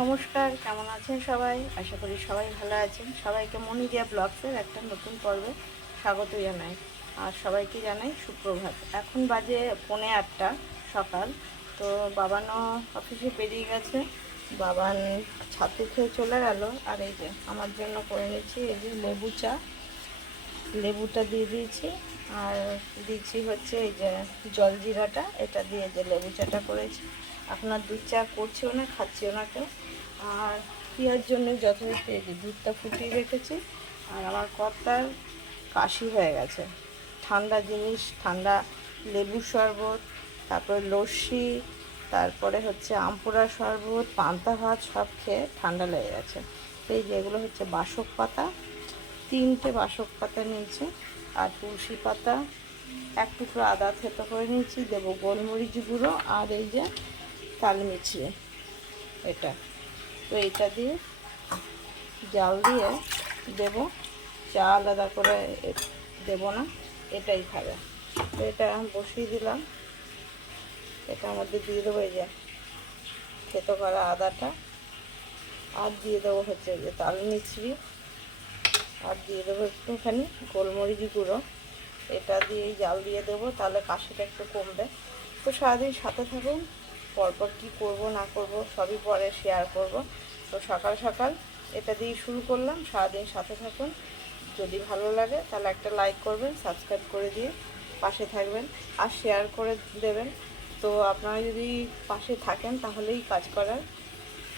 নমস্কার, কেমন আছেন সবাই? আশা করি সবাই ভালো আছেন। সবাইকে মনিদিয়া ব্লগসের একটা নতুন পর্বে স্বাগত জানাই। আর সবাইকে জানাই সুপ্রভাত। এখন বাজে পৌনে আটটা সকাল। তো বাবানও অফিসে বেরিয়ে গেছে। বাবান ছাতু খেয়ে চলে গেল। আর এই যে আমার জন্য করে নিচ্ছি এই যে লেবু চা। লেবুটা দিয়ে দিয়েছি। আর দিচ্ছি হচ্ছে এই যে জলজিরাটা। এটা দিয়ে যে লেবু চাটা করেছি। আপনার দুধ চা করছিও না, খাচ্ছিও না কেউ। আর পিয়ার জন্য যথাযথ এই যে দুধটা ফুটিয়ে রেখেছি, আর আমার কর্তার কাশি হয়ে গেছে। ঠান্ডা জিনিস, ঠান্ডা লেবু শরবত, তারপরে লস্যি, তারপরে হচ্ছে আমপুরা শরবত, পান্তা ভাত সব খেয়ে ঠান্ডা লেগে গেছে। এই যেগুলো হচ্ছে বাসক পাতা, তিনটে বাসক পাতা নিয়েছি, আর তুলসী পাতা, এক টুকরো আদা থেতো করে নিয়েছি, দেবো গোলমরিচ গুঁড়ো, আর এই যে তাল মিছিয়ে, এটা। তো এটা দিয়ে জাল দিয়ে দেবো। চা আলাদা করে দেবো না, এটাই খাবে। তো এটা বসিয়ে দিলাম। এটার মধ্যে দিয়ে দেবো এই যে থেতো করা আদাটা। আর দিয়ে দেবো হচ্ছে যে তাল মিছরি। আর দিয়ে দেবো একটুখানি গোলমরিচ গুঁড়ো। এটা দিয়ে জাল দিয়ে দেবো, তাহলে কাশিটা একটু কমবে। তো সারাদিন সাথে থাকুন। পরপর কী করব, না করব, সবই পরে শেয়ার করব। তো সকাল সকাল এটা দিয়ে শুরু করলাম। সারাদিন সাথে থাকুন। যদি ভালো লাগে তাহলে একটা লাইক করবেন সাবস্ক্রাইব করে দিয়ে পাশে থাকবেন আর শেয়ার করে দেবেন। তো আপনারা যদি পাশে থাকেন তাহলেই কাজ করার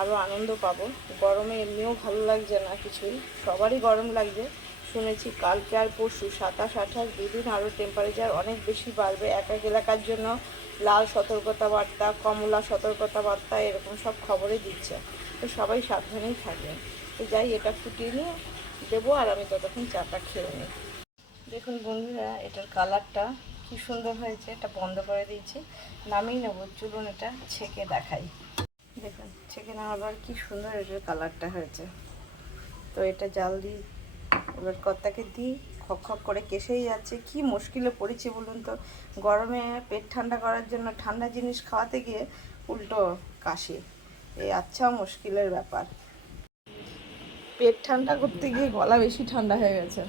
আরও আনন্দ পাবো। গরমে এমনিও ভালো লাগছে না কিছুই। সবারই গরম লাগছে। শুনেছি কালকে আর পরশু সাতাশ আঠাশ দুদিন আরও টেম্পারেচার অনেক বেশি বাড়বে। এক এক এলাকার জন্য লাল সতর্কতা বার্তা কমলা সতর্কতা বার্তা এরকম সব খবরে দিচ্ছে। তো সবাই সাবধানেই থাকবেন। তো যাই, এটা ফুটিয়ে নিয়ে দেবো আর আমি ততক্ষণ চাটা খেয়ে নিই। দেখুন বন্ধুরা, এটার কালারটা কি সুন্দর হয়েছে, এটা বন্ধ করে দিয়েছি। নামিয়ে নেব, চলুন এটা ছেঁকে দেখাই। দেখুন, ছেঁকে নেওয়ার পর কি সুন্দর এটার কালারটা হয়েছে। তো এটা জাল দিই এবার কর্তাকে দিই। খক খক করে কেসেই যাচ্ছে। কি মুশকিলে পড়েছি বলুন তো? গরমে পেট ঠান্ডা করার জন্য ঠান্ডা জিনিস খাওয়াতে গিয়ে উল্টো কাশি। এই আচ্ছা মুশকিলের ব্যাপার। পেট ঠান্ডা করতে গিয়ে গলা বেশি ঠান্ডা হয়ে গেছে।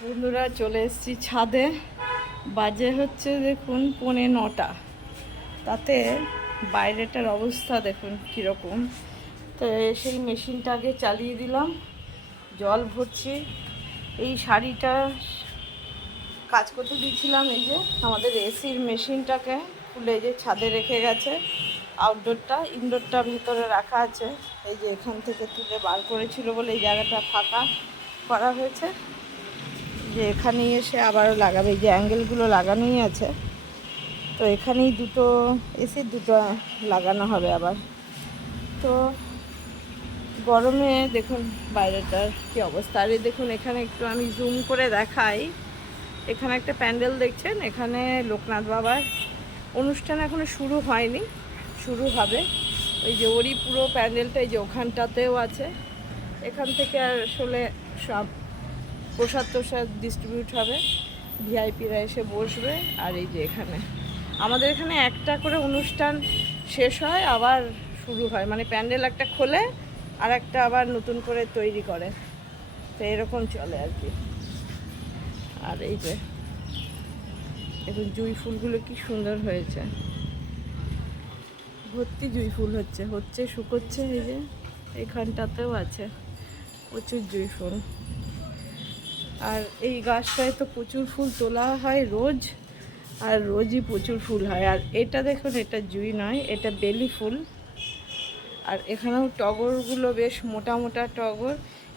বন্ধুরা, চলে এসেছি ছাদে। বাজে হচ্ছে দেখুন পৌনে নটা। তাতে বাইরেটার অবস্থা দেখুন কীরকম। তো সেই মেশিনটাকে চালিয়ে দিলাম। জল ভরছি। এই শাড়িটা কাজ করতে দিয়েছিলাম, এই যে আমাদের এসির মেশিনটাকে খুলে যে ছাদে রেখে গেছে। আউটডোরটা ইনডোরটা ভেতরে রাখা আছে। এই যে এখান থেকে তুলে বার করেছিল বলে এই জায়গাটা ফাঁকা করা হয়েছে। যে এখানেই এসে আবারও লাগাবে। এই যে অ্যাঙ্গেলগুলো লাগানোই আছে। তো এখানেই দুটো এসে দুটো লাগানো হবে আবার। তো গরমে দেখুন বাইরেটার কি অবস্থা। আর দেখুন, এখানে একটু আমি জুম করে দেখাই। এখানে একটা প্যান্ডেল দেখছেন? এখানে লোকনাথ বাবার অনুষ্ঠান এখনও শুরু হয়নি, শুরু হবে। ওই যে ওরই পুরো প্যান্ডেলটা, এই যে ওখানটাতেও আছে। এখান থেকে আর আসলে সব প্রসাদ তোসাদ ডিস্ট্রিবিউট হবে। ভিআইপিরা এসে বসবে। আর এই যে এখানে, আমাদের এখানে একটা করে অনুষ্ঠান শেষ হয়, আবার শুরু হয়। মানে প্যান্ডেল একটা খোলে আর একটা আবার নতুন করে তৈরি করে। তো এরকম চলে আর কি। আর এই যে, দেখুন জুঁই ফুলগুলো কি সুন্দর হয়েছে। ভর্তি জুঁই ফুল হচ্ছে হচ্ছে, শুকোচ্ছে এই যে, এখানটাতেও আছে প্রচুর জুঁই ফুল। আর এই গাছটায় তো প্রচুর ফুল তোলা হয় রোজ, আর রোজই প্রচুর ফুল হয়। আর এটা দেখুন, এটা জুই নয়, এটা বেলি ফুল। আর এখানেও টগরগুলো বেশ মোটা মোটা টগর।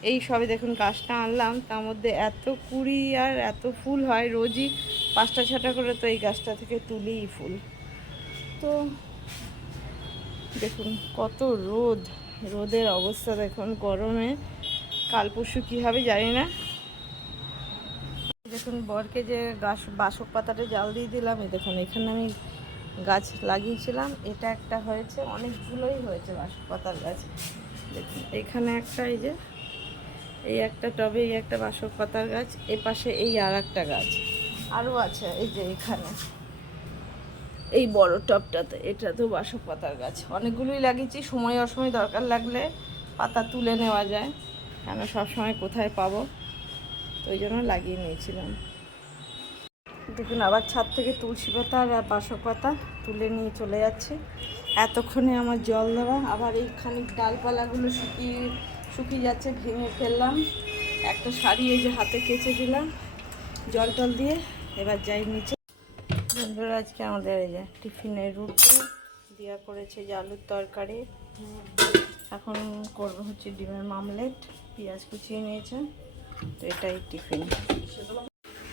এই সবে দেখুন গাছটা আনলাম, তার মধ্যে এত কুড়ি আর এত ফুল হয় রোজই, পাঁচটা ছটা করে তো এই গাছটা থেকে তুলিই ফুল। তো দেখুন কত রোদ, রোদের অবস্থা দেখুন গরমে। কাল পরশু কী হবে জানি না। দেখুন বরকে যে গাছ, বাসক পাতাটা জাল দিয়ে দিলাম দেখুন এখানে আমি গাছ লাগিয়েছিলাম। এটা একটা হয়েছে, অনেকগুলোই হয়েছে বাসক পাতার গাছ। দেখুন, এখানে একটা এই যে, এই একটা টবে এই একটা বাসক পাতার গাছ, এ পাশে এই আর একটা গাছ। আরও আছে এই যে এখানে। এই বড় টবটাতে, এটা তো বাসক পাতার গাছ। অনেকগুলোই লাগিয়েছি, সময় অসময় দরকার লাগলে পাতা তুলে নেওয়া যায়। কেন সবসময় কোথায় পাবো? তো ওই জন্য লাগিয়ে নিয়েছিলাম। দেখুন, আবার ছাদ থেকে তুলসী পাতা আর বাসক পাতা তুলে নিয়ে চলে যাচ্ছে। এতক্ষণে আমার জল দেওয়া, আবার এই খানিক ডালপালাগুলো শুকিয়ে শুকিয়ে যাচ্ছে, ভেঙে ফেললাম। একটা শাড়ি এই যে হাতে কেচে দিলাম, জল টল দিয়ে এবার যাই নিচে। বন্ধুরা, আজকে আমাদের এই যে টিফিনের রুটি দেওয়া করেছে যে আলুর তরকারি। এখন করব হচ্ছে ডিমের মামলেট, পেঁয়াজ কুচিয়ে নিয়েছে, তো এটাই টিফিন।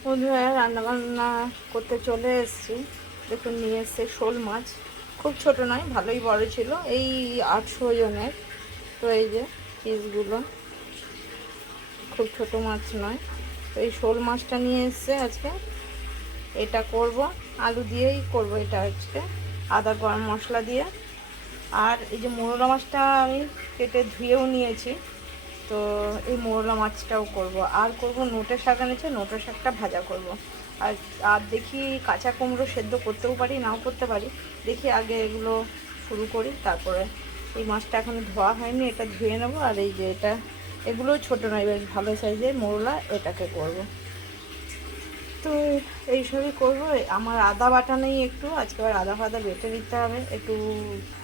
বন্ধুরা রান্না বান্না করতে চলে এসেছি। দেখুন, নিয়ে এসছে শোল মাছ। খুব ছোট নয়, ভালোই বড় ছিল। এই আটশো জনের। তো এই যে পিসগুলো। খুব ছোট মাছ নয়। তো এই শোল মাছটা নিয়ে এসছে আজকে। এটা করব। আলু দিয়েই করব এটা আজকে। আদা, গরম মশলা দিয়ে। আর এই যে মোরলা মাছটা আমি কেটে ধুয়েও নিয়েছি। তো এই মোরলা মাছটাও করব। আর করব নোটে শাক এনেছে নোটে শাকটা ভাজা করব। আর আর দেখি কাঁচা কুমড়ো সেদ্ধ করতেও পারি, নাও করতে পারি। দেখি আগে এগুলো শুরু করি, তারপরে এই মাছটা এখন ধোয়া হয়নি, এটা ধুয়ে নেব। আর এই যে এটা এগুলো ছোটো নয়, বেশ ভালো সাইজের মোরলা, এটাকে করব। তো এইসবই করব। আমার আদা বাটা নেই একটু, আজকে আবার আদা ফাদা বেটে দিতে হবে, একটু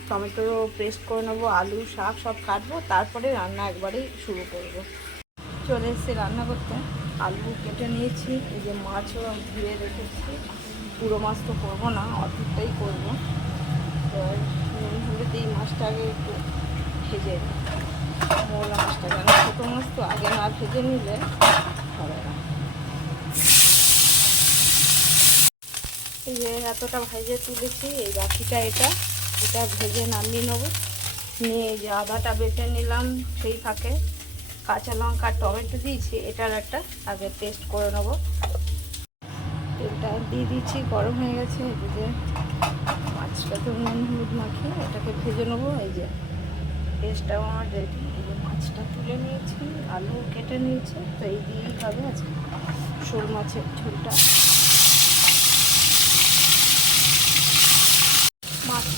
টমেটো পেস্ট করে নেব, আলু, শাক সব কাটবো, তারপরে রান্না একবারেই শুরু করব। চলে এসেছি রান্না করতে। আলু কেটে নিয়েছি, এই যে মাছও ধুয়ে রেখেছি। পুরো মাছ তো করব না, অর্ধেকটাই করব। তো এই মাছটা আগে একটু ভেজে মোলা মাছটা কেন ছোটো মাছ তো আগে না ভেজে নিলে হবে না। এই যে এতটা ভেজে তুলেছি, এই বাকিটা এটা। এটা ভেজে নামিয়ে নেব। নিয়ে যে আদাটা বেটে নিলাম সেই ফাঁকে। কাঁচা লঙ্কা, টমেটো দিয়েছি, এটার একটা আগে পেস্ট করে নেব। তেলটা দিয়ে দিচ্ছি গরম হয়ে গেছে। এই যে মাছটাকে নুন হলুদ মাখিয়ে এটাকে ভেজে নেব। এই যে পেস্টটাও আমার রেডি এই যে মাছটা তুলে নিয়েছি, আলু কেটে নিয়েছি। তো এই দিয়েই হবে আজকে শোল মাছের ঝোলটা।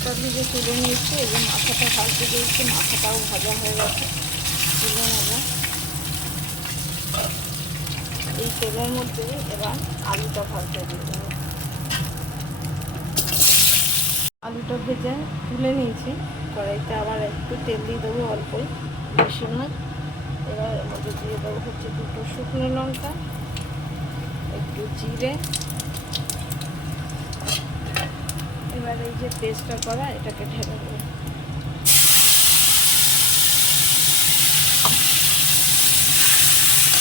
তুলে নিয়েছি যে মাথাটা ভাজতে দিয়েছি, মাথাটাও ভাজা হয়ে গেছে, তুলে নেব। এই তেলের মধ্যে এবার আলুটা ভাজতে দিয়ে দেবো আলুটা ভেজে তুলে নিয়েছি, কড়াইতে আবার একটু তেল দিয়ে দেবো অল্পই, বেশি নয়। এবার এর মধ্যে দিয়ে দেবো হচ্ছে দুটো শুকনো লঙ্কা, একটু জিরে এবার এই যে পেস্টটা করা, এটাকে ঢেলে দেবো।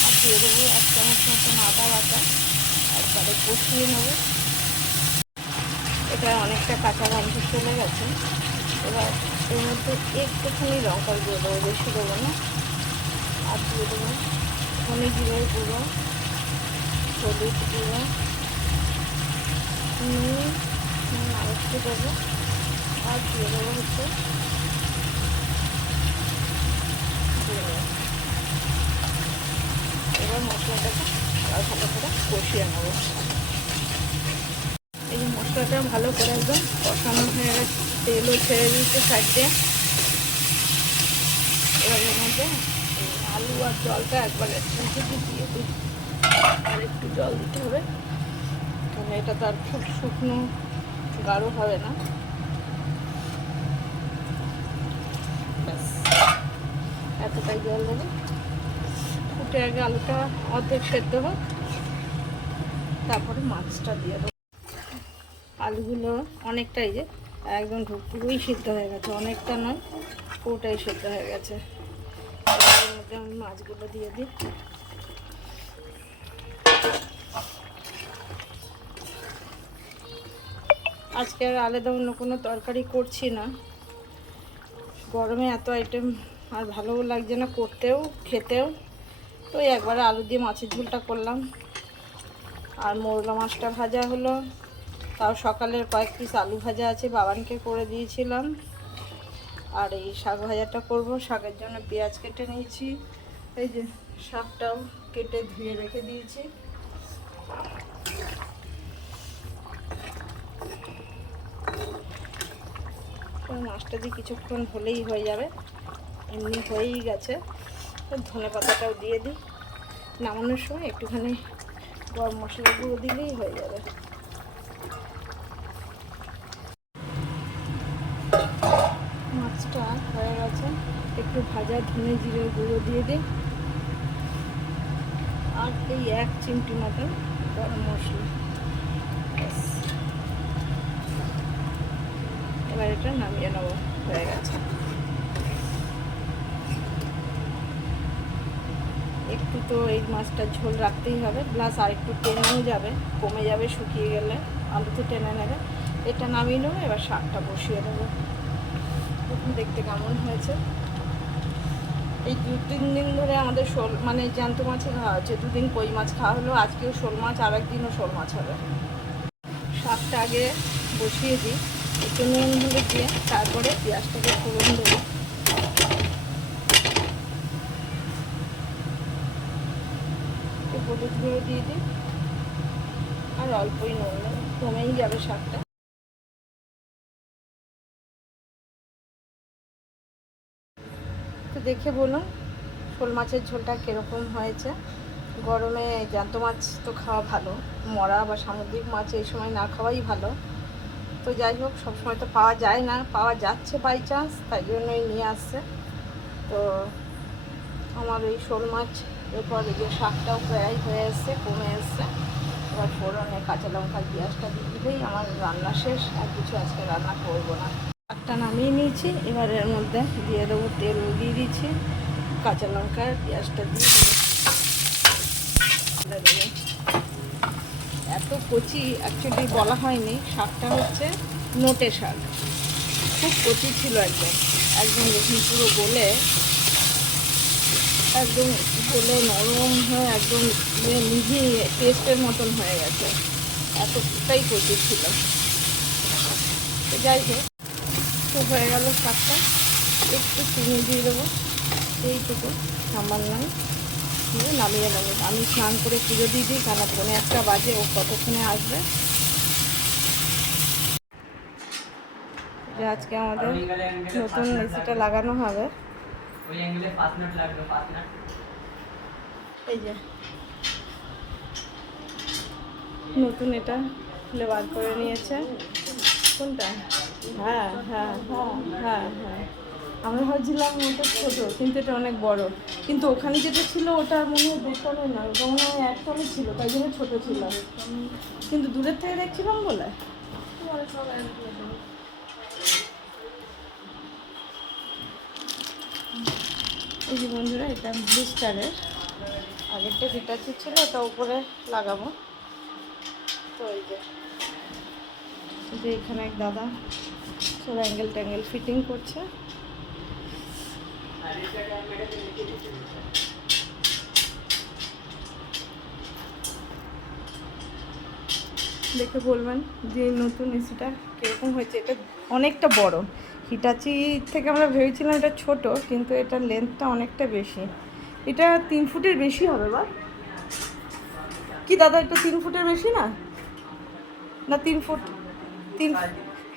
আর দিয়ে দেবো এক চামচ মতন আদা বাটা, একবারে কষিয়ে নেব। এটা অনেকটা কাঁচা গন্ধ চলে গেছে। এবার এর মধ্যে একটুখানি লঙ্কা দিয়ে দেবো, বেশি দেবো না। আর দিয়ে দেবো ধনে জিরের গুঁড়ো, হলুদ গুঁড়ো, নুন একটু দেবো আর দিয়ে দেবো হচ্ছে। এবার মশলাটাকে আর ভালো করে কষিয়ে নেব। এই মশলাটা ভালো করে একদম কষানো হয়ে গেছে, তেলও ছেড়ে দিয়েছে সাইড দিয়ে। এবার মধ্যে আলু আর জলটা একবার একসাথে দিয়ে দিই। আর একটু জল দিতে হবে। কারণ এটা তো আর খুব শুকনো গাঢ় হবে না। এতটাই জল দেবে। ফুটে আগে আলুটা অর্ধেক সেদ্ধ হোক, তারপরে মাছটা দিয়ে দেবো। আলুগুলো অনেকটাই যে একদম পুরোই সিদ্ধ হয়ে গেছে, অনেকটা নয়, পুরোটাই সিদ্ধ হয়ে গেছে। আমি মাছগুলো দিয়ে দিই। আজকে আর আলাদা অন্য কোনো তরকারি করছি না। গরমে এত আইটেম আর ভালোও লাগছে না করতেও, খেতেও। তো একবারে আলু দিয়ে মাছের ঝোলটা করলাম। আর মোরলা মাছটা ভাজা হলো। তাও সকালের কয়েক পিস আলু ভাজা আছে, বাবানকে করে দিয়েছিলাম। আর এই শাক ভাজাটা করব। শাকের জন্য পেঁয়াজ কেটে নিয়েছি। এই যে শাকটাও কেটে ধুয়ে রেখে দিয়েছি। আমার মাছটা দিয়ে কিছুক্ষণ হলেই হয়ে যাবে। এমনি হয়েই গেছে। ধনে পাতাটাও দিয়ে দিই। নামানোর সময় একটুখানি গরম মশলা গুঁড়ো দিলেই হয়ে যাবে। মাছটা হয়ে গেছে। একটু ভাজা ধনে জিরে গুঁড়ো দিয়ে দিই। আর এই এক চিমটি মতন গরম মশলা। নামিয়ে নেব। হয়ে গেছে। একটু তো এই মাছটা ঝোল রাখতেই হবে, প্লাস আর একটু টেনেও যাবে, কমে যাবে শুকিয়ে গেলে, আলু তো টেনে নেবে। এটা নামিয়ে নেব, এবার শাকটা বসিয়ে দেবো। দেখতে কেমন হয়েছে। এই দু তিন দিন ধরে আমাদের শোল মানে জ্যান্ত মাছই খাওয়া হচ্ছে দুদিন কই মাছ খাওয়া হলো, আজকেও শোল মাছ আর একদিনও শোল মাছ হবে। শাকটা আগে বসিয়ে দিই। একটু নুন হলুদ দিয়ে তারপরে পেঁয়াজটাকে ফোড়ন দেবো। হলুদ গুঁড়ো দিয়ে দিই। আর অল্পই নুন কমেই যাবে শাকটা তো দেখে বলুন, শোল মাছের ঝোলটা কীরকম হয়েছে? গরমে জ্যান্ত মাছ তো খাওয়া ভালো, মরা বা সামুদ্রিক মাছ এই সময় না খাওয়াই ভালো। তো যাই হোক, সবসময় তো পাওয়া যায় না, পাওয়া যাচ্ছে বাই চান্স তাই জন্যই নিয়ে আসছে। তো আমার এই শোল মাছ, এরপর এই যে শাকটাও প্রায় হয়ে এসছে, কমে এসছে। এবার ফোড়নে কাঁচা লঙ্কা, পেঁয়াজটা দিয়ে দিলেই আমার রান্না শেষ, আর কিছু আজকে রান্না করব না। শাকটা নামিয়ে নিয়েছি, এবার এর মধ্যে দিয়ে দেবো তেল দিয়ে দিচ্ছি, কাঁচা লঙ্কা, পেঁয়াজটা দিয়ে দেবো। এত কচি অ্যাকচুয়ালি বলা হয়নি, শাকটা হচ্ছে নোটে শাক। খুব কচি ছিল একদম। একদম যখন পুরো গলে, একদম গলে নরম হয়ে একদম মিহি পেস্টের মতন হয়ে গেছে। এতটাই কচি ছিল। তো যাই হোক, তো হয়ে গেল শাকটা। একটু চিনি দিয়ে দেবো। এইটুকু, সামান্য। দিয়ে নামিয়ে নেব। আমি স্নান করে পুজো দিয়ে দিই, কেন? পৌনে একটা বাজে, ও কতক্ষণে আসবে? আজকে আমাদের নতুন এসিটা লাগানো হবে। নতুন এটা খুলে বার করে নিয়েছে। কোনটা? হ্যাঁ হ্যাঁ হ্যাঁ হ্যাঁ হ্যাঁ। আমরা ভাবছিলাম ওটা ছোটো, কিন্তু এটা অনেক বড়। কিন্তু ওখানে যেটা ছিল ওটা মনে হয় দু না, ওটা মনে হয় এক টনের ছিল, তাই জন্য ছোটো ছিল। কিন্তু দূরের থেকে দেখছিলাম বলে? এই যে বন্ধুরা, এটা ব্লিস্টারের। আগেরটা হিটাচি ছিল, ওটা উপরে লাগাবো। তো এই যে এখানে এক দাদা সব অ্যাঙ্গেল ট্যাঙ্গেল ফিটিং করছে। দেখে বলবেন যে নতুন এসিটা কীরকম হয়েছে? এটা অনেকটা বড়। হিটাচি থেকে আমরা ভেবেছিলাম এটা ছোট, কিন্তু এটার লেন্থটা অনেকটা বেশি। এটা তিন ফুটের বেশি হবে বা? কি দাদা, এটা তিন ফুটের বেশি না? না, তিন ফুট, তিন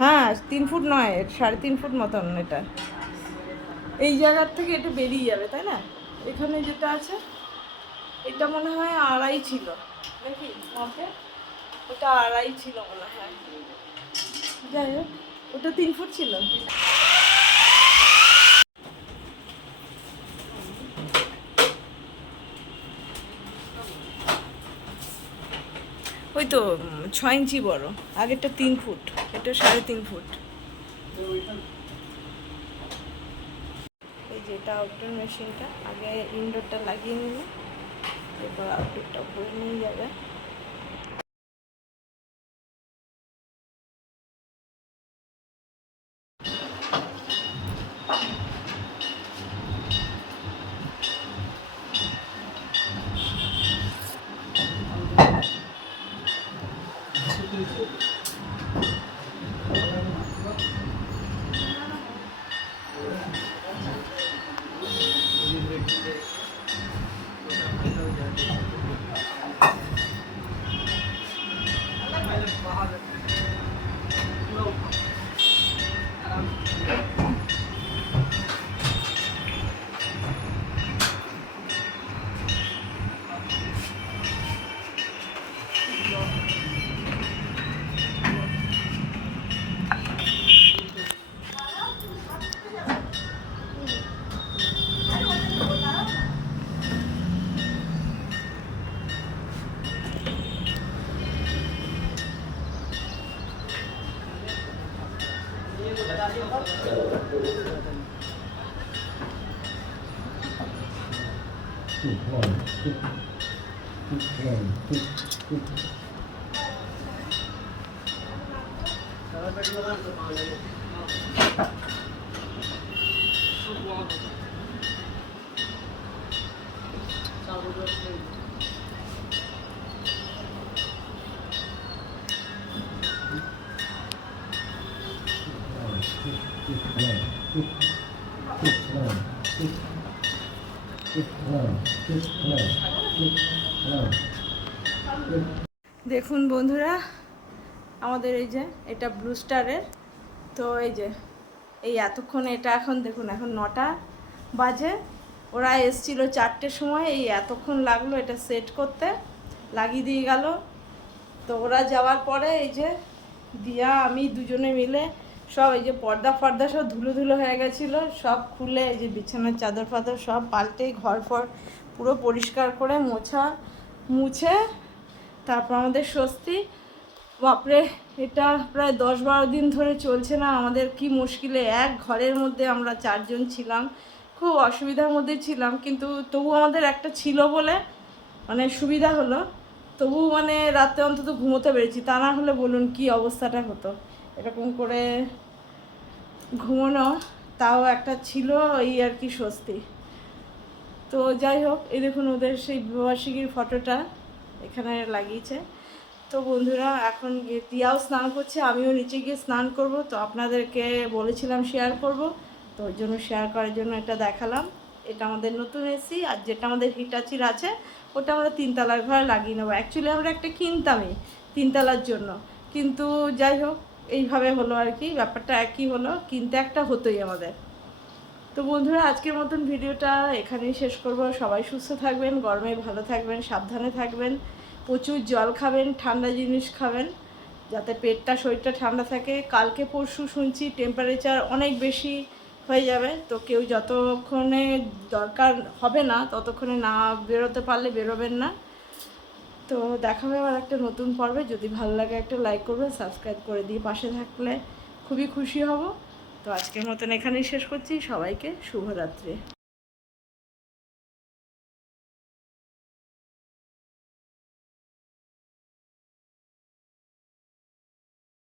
হ্যাঁ তিন ফুট নয়, সাড়ে তিন ফুট মতন এটা। এই জায়গার থেকে এটা বেরিয়ে যাবে, তাই না? এখানে যেটা আছে, এটা মনে হয় আড়াই ছিল। মাপে ওটা আড়াই ছিল মনে হয়। যাই হোক, ওটা তিন ফুট ছিল। ওই তো ছয় ইঞ্চি বড়। আগেরটা তিন ফুট, এটা সাড়ে তিন ফুট। এই যে এটা আউটডোর মেশিনটা আগে ইনডোরটা লাগিয়ে নিলে এরপর আউটডোরটা উপরে নিয়ে যাবে। Keep going. Thank you. দেখুন বন্ধুরা, আমাদের এই যে এটা ব্লু স্টারের তো এই যে, এই এতক্ষণ এটা এখন দেখুন, এখন নটা বাজে। ওরা এসছিল চারটের সময়, এই এতক্ষণ লাগল এটা সেট করতে। লাগিয়ে দিয়ে গেল। তো ওরা যাওয়ার পরে এই যে, দিয়া, আমি দুজনে মিলে সব এই যে পর্দা ফর্দা সব ধুলো ধুলো হয়ে গেছিল, সব খুলে এই যে বিছানার চাদর ফাদর সব পাল্টে ঘর ফর পুরো পরিষ্কার করে মোছা, মুছে, তারপর আমাদের স্বস্তি। বাপরে, এটা প্রায় দশ বারো দিন ধরে চলছে না, আমাদের কি মুশকিলে। এক ঘরের মধ্যে আমরা চারজন ছিলাম, খুব অসুবিধার মধ্যে ছিলাম, কিন্তু তবু আমাদের একটা ছিল বলে মানে সুবিধা হলো। তবু মানে রাতে অন্তত ঘুমোতে পেরেছি, তা না হলে বলুন কি অবস্থাটা হতো? এরকম করে ঘুমোনো, তাও একটা ছিল এই আর কি স্বস্তি। তো যাই হোক, এই দেখুন ওদের সেই বিবাহবার্ষিকীর ফটোটা এখানে লাগিয়েছে। তো বন্ধুরা, এখন টিয়াও স্নান করছে, আমিও নিচে গিয়ে স্নান করব। তো আপনাদেরকে বলেছিলাম শেয়ার করব, তো ওই জন্য শেয়ার করার জন্য এটা দেখালাম। এটা আমাদের নতুন এসি আর যেটা আমাদের হিটাচির আছে, ওটা আমরা তিনতলার ঘরে লাগিয়ে নেব। অ্যাকচুয়ালি আমরা একটা কিনতামই তিনতলার জন্য। কিন্তু যাই হোক এইভাবে হলো আর কি, ব্যাপারটা একই হলো, কিনতে একটা হতোই আমাদের। তো বন্ধুরা, আজকের মতন ভিডিওটা এখানেই শেষ করব। সবাই সুস্থ থাকবেন, গরমে ভালো থাকবেন, সাবধানে থাকবেন, প্রচুর জল খাবেন, ঠান্ডা জিনিস খাবেন, যাতে পেটটা, শরীরটা ঠান্ডা থাকে। কালকে পরশু শুনছি টেম্পারেচার অনেক বেশি হয়ে যাবে, তো কেউ যতক্ষণে দরকার হবে না, ততক্ষণে না বেরোতে পারলে বেরোবেন না। তো দেখা হবে আবার একটা নতুন পর্বে। যদি ভালো লাগে একটা লাইক করবে সাবস্ক্রাইব করে দিয়ে পাশে থাকলে খুবই খুশি হব। তো আজকের মতন এখানেই শেষ করছি। সবাইকে শুভরাত্রি।